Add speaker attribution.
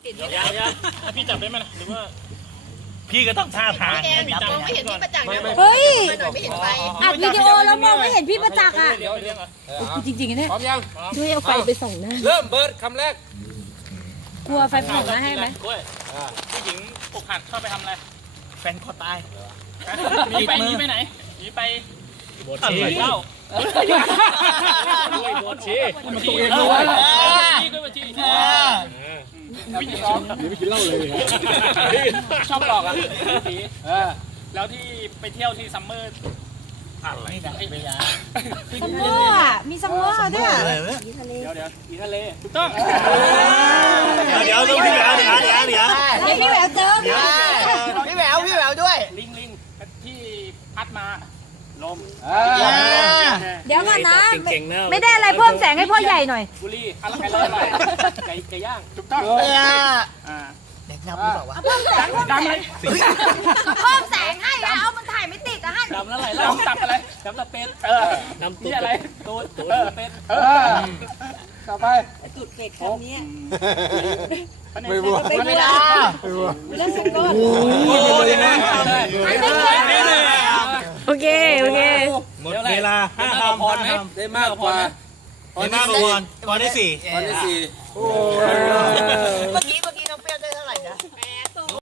Speaker 1: ติดไม่
Speaker 2: อ
Speaker 1: ได้
Speaker 2: ย่าพี่จับได้ไหมหรือว่าพี่ก็ต้องท่าทาง
Speaker 1: พี่แกมองไม่เห็นพี่ประจักษ์นะ
Speaker 3: เฮ้ย
Speaker 1: หน่อยไม่เห็นไฟ
Speaker 3: อัดวิดีโอแล้วมองไม่เห็นพี่ประจักษ์อ่ะ
Speaker 2: เดี๋ยวเรื่องเหรอ
Speaker 3: จริงๆเนี่ย
Speaker 4: พร้อมยัง
Speaker 3: ช่วยเอาไฟไปส่องหน้า
Speaker 4: เริ่มเบิร์ดคำแรก
Speaker 3: กลัวไฟส่องหน้าให้ไหม
Speaker 2: กล้วยผู้หญิงอกหักชอบไปทำอะไรแฟนคอตายหนีไปไหนหนีไปบดชีเหล้าด้วยบดชีมันตัวเองด้วยด้วยบดชีไม่กินเหล้าเลยชอบหลอกอ่ะแล้วที่ไปเที่ยวที่ซัมเมอร์อะไรนะไอ้เบียร์
Speaker 3: ซัมเมอร์อ่ะมีซัมเมอร์ด้วยอ่ะ
Speaker 2: เดี๋ยวอีทะเลถูกต้อง
Speaker 5: เดี๋ยวพี่แหวว
Speaker 3: ให้พี่แหววเจอ
Speaker 5: พี่แหววด้วย
Speaker 2: ลิงที่พัดมาลม
Speaker 3: เดี๋ยวก่อนนะไม่ได้อะไรเพิ่มแสงให้พ่อใหญ่หน่อย
Speaker 2: บุรีอะไรอร่อยไก่ย่างถูกต้อง
Speaker 5: เด็กดำหรือเปล่าวะ
Speaker 3: เพิ่มแสง
Speaker 2: ดำอะไร
Speaker 3: เพิ่มแสงให้แล้วมันถ่ายไม่ติดอ่ะฮะ
Speaker 2: ดำอะไรดำตับอะไรดำตะเป็ดดำนี่อะไรตูดเป็ด
Speaker 4: ต่อไป
Speaker 3: จุดเป็ดคำนี้
Speaker 4: ไม่บัว
Speaker 3: เวลาแล้วสุดก้อนโอเค
Speaker 5: หมดเวลา5
Speaker 2: พรไหม
Speaker 4: ได้มากกว่า
Speaker 5: วันที่4
Speaker 4: วันที่4
Speaker 3: เปิ